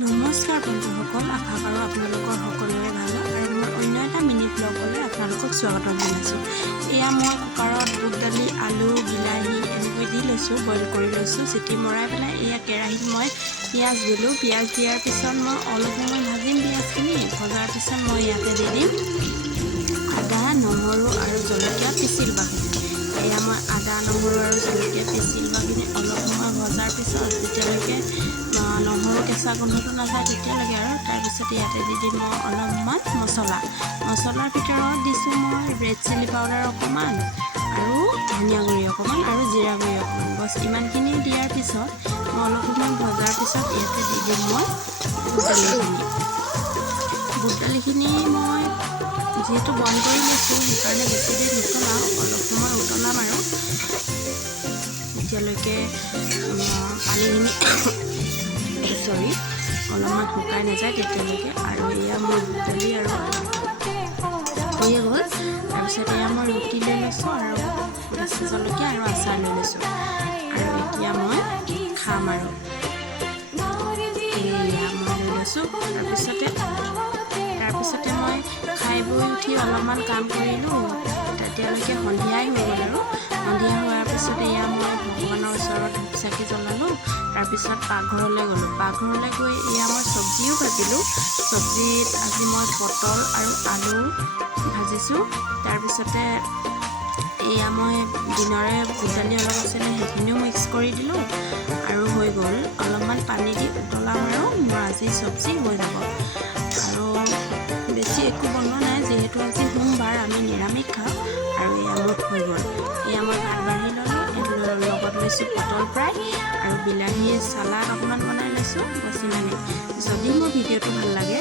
নমস্কাৰ বন্ধুসকল, আশা কৰোঁ আপোনালোকৰ সকলোৰে ভাল আৰু মোৰ অন্য এটা মিনি ব্লগলৈ আপোনালোকক স্বাগতম জনাইছোঁ। এয়া মই কুকাৰত বুট দালি, আলু, বিলাহী এনেকৈ দি লৈছোঁ, বইল কৰি লৈছোঁ। চিটি মৰাই পেলাই এয়া কেৰাহীত মই পিঁয়াজ দিলোঁ। পিঁয়াজ দিয়াৰ পিছত মই অলপ সময় ভাজিম। পিঁয়াজখিনি ভজাৰ পিছত মই ইয়াতে দি দিম আদা, নহৰু আৰু জলকীয়া পিচি লোৱাখিনি। এয়া মই আদা, নহৰু আৰু জলকীয়া পিচি লোৱাখিনি অলপ সময় ভজাৰ পিছত যেতিয়ালৈকে নহৰু কেঁচা গোন্ধটো নাযায় তেতিয়ালৈকে আৰু তাৰপিছত ইয়াতে দি দিম মই অলপমান মছলাৰ ভিতৰত দিছোঁ মই ৰেড চিলি পাউডাৰ অকণমান আৰু ধনিয়া গুড়ি অকণমান আৰু জিৰা গুড়ি অকণমান। বছ ইমানখিনি দিয়াৰ পিছত মই অলপ সময় ভজাৰ পিছত ইয়াতে দি দিম মই বুট দালিখিনি মই যিহেতু বইল কৰি লৈছোঁ সেইকাৰণে বেছি দেৰি নুতলাওঁ, অলপ সময় উতলাম আৰু যেতিয়ালৈকে পানীখিনি অলপমান শুকাই নাযায় তেতিয়ালৈকে। আৰু এয়া মোৰ বুট দালি আৰু হৈয়ে গ'ল। তাৰপিছত এয়া মই ৰুটি লৈ লৈছোঁ আৰু কেঁচা জলকীয়া আৰু আচাৰ লৈ লৈছোঁ আৰু এতিয়া মই খাম আৰু এয়া মই লৈ লৈছোঁ। তাৰপিছতে মই খাই বৈ উঠি অলপমান কাম কৰিলোঁ। তেতিয়ালৈকে সন্ধিয়াই হৈ গ'ল আৰু সন্ধিয়া হোৱাৰ পিছত এয়া মই ভগৱানৰ ওচৰত ধূপ চাকি জ্বলালোঁ। তাৰপিছত পাকঘৰলৈ গ'লোঁ। পাকঘৰলৈ গৈ এয়া মই চব্জিও ভাজিলোঁ। চব্জিত আজি মই পটল আৰু আলু ভাজিছোঁ। তাৰপিছতে এয়া মই দিনৰে বুট দালি অলপ আছিলে সেইখিনিও মিক্স কৰি দিলোঁ আৰু হৈ গ'ল। অলপমান পানী দি উতলাম আৰু মোৰ আজি চব্জি হৈ যাব। আৰু বেছি একো বনোৱা নাই, যিহেতু আজি সোমবাৰ আমি নিৰামিষ খাওঁ। আৰু এয়া মোৰ হৈ গ'ল। এয়া মই ভাত বাঢ়ি ল'লোঁ, লগত লৈছোঁ পটল ফ্ৰাই আৰু বিলাহী চালাড অকণমান বনাই লৈছোঁ। বছ ইমানেই। যদি মোৰ ভিডিঅ'টো ভাল লাগে